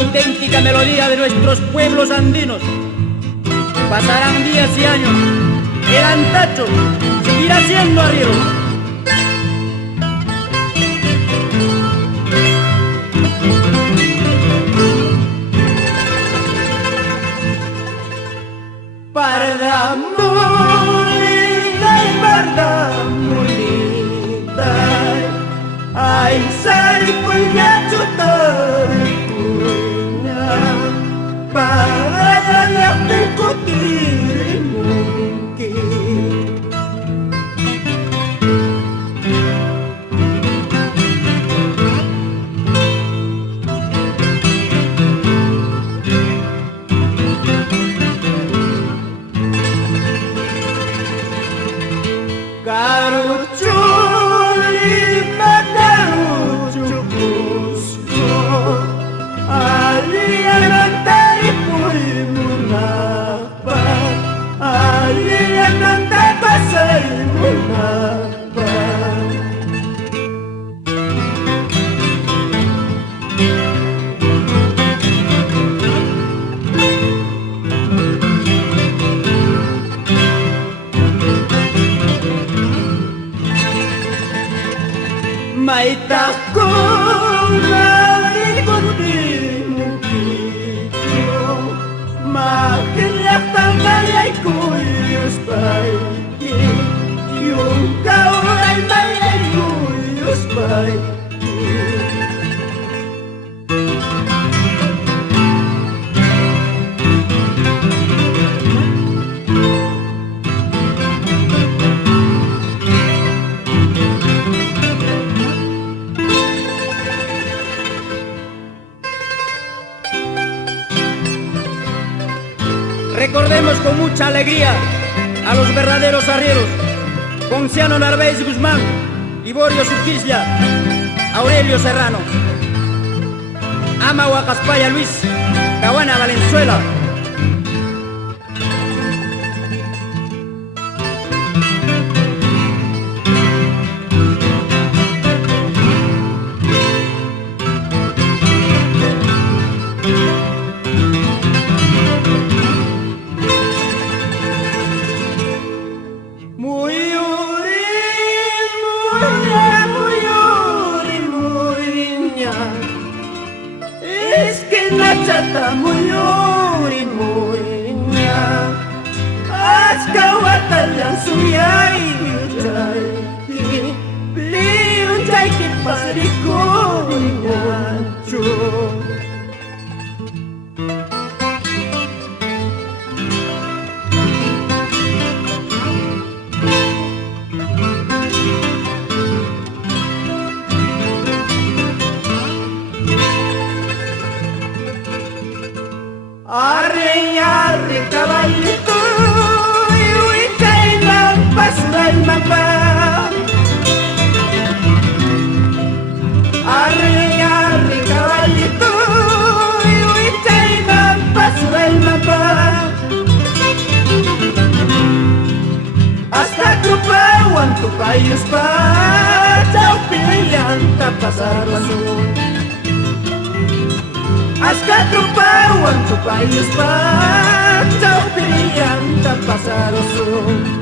auténtica melodía de nuestros pueblos andinos. Pasarán días y años, el antacho seguirá siendo arriero. Parda mulita y parda mulita, ay sari punya cutari punya, parda yang dikutiri mungkin. Karuculi makarucu pusku, alian antari puri munapa, alian antari pasai munapa. May takong nalikot di mukito, makiyak tanggayay kuyos baiki, yung kaulay bayay kuyos baiki. Recordemos con mucha alegría a los verdaderos arrieros: Ponciano Narváez Guzmán, Liborio Surquislla, Aurelio Serrano, Amagua Caspaya Luis, Caguana Valenzuela. Chata muyuri muynya, askawatan yang suyai jai, beliau jai kipas di kunyancu. Arre caballito, y caída pasura el mapa. Arre caballito, y caída pasura el mapa. Hasta tu pauan tu país pa, chau pilihan tak pasar langsung. Hasta trupawan tu país pa, chau pilihan tak pasar langsung.